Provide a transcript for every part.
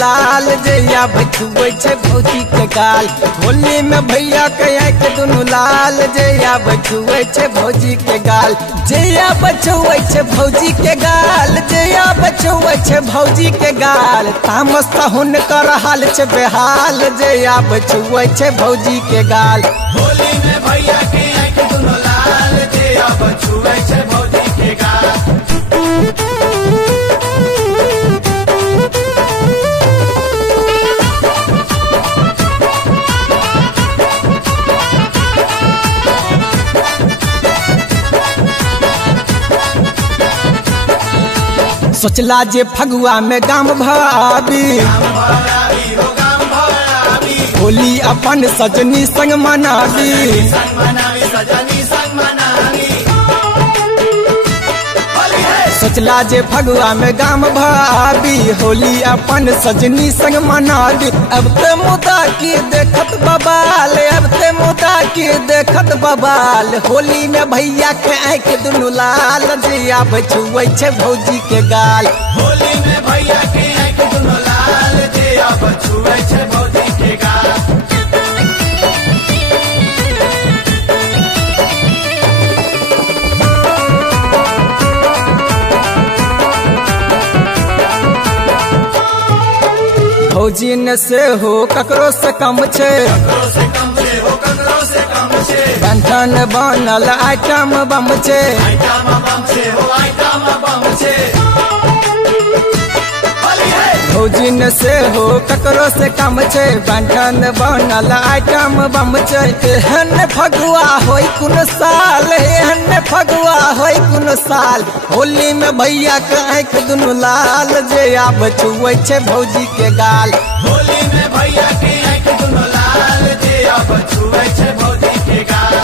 लाल जया बचुए छे भौजी के गाल। होली में भैया के आँख दुनु लाल जया बचुए छे भौजी के गाल। जया बचुए छे भौजी के गाल, जया बचुए छे भौजी के गाल। तामस हुन कर हाल छे बेहाल जया बचुए छे भौजी के गाल। होली में भैया के आँख दुनु लाल जया बचुए छे भौजी के गाल। सोचला जे फगुआ में गाम भाभी, होली अपन सजनी संग मनावी। सोचला जे फगुआ में गाम भाभी, होली अपन सजनी संग मनावी। अब ते मुदा की देखत बबाल, अब ते मुदा की देखत बबाल। होली में भैया के आँख दुनु लाल जया बचुए छे भौजी के गाल। होली में भैया के आँख दुनु लाल जया बचुए छे भौजी के गाल। भौजी ने से हो ककरो से कम छे, बंधन बनल आइटम बम छे। भौजी ने से हो ककरो से कम छे, बंधन बनल आइटम बम छे। एहन फगुआ होई कुन साल, एहन फगुआ होई कुन साल। होली में भैया के आँख दुनु लाल जया बचुए छे भौजी के गाल। होली में भैया के आँख दुनु लाल जया बचुए छे भौजी के गाल।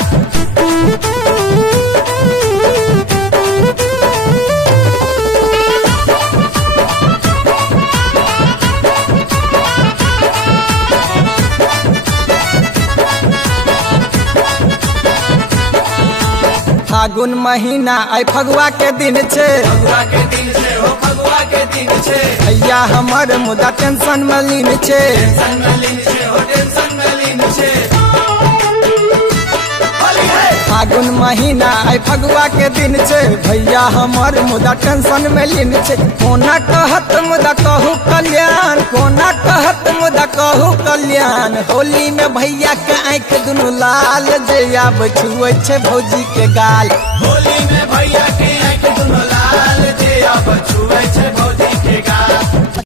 फागुन महीना आई फगुआ के दिन छे, फगुआ के दिन छे हो फगुआ के दिन छे। भैया हमर मुदा टेंशन में लीन छे, टेंशन में लीन छे हो टेंशन में लीन छे। फागुन महीना आई फगुआ के दिन छे, भैया हमर मुदा टेंशन में लीन छे। कोना कहत मुदा कहू कल्याण, कोना कहत मुदा कहू कल्याण। होली में भैया के आँख दुनु लाल जया बचुए छे भौजी के गाल। होली में भैया के आँख दुनु लाल जया बचुए छे भौजी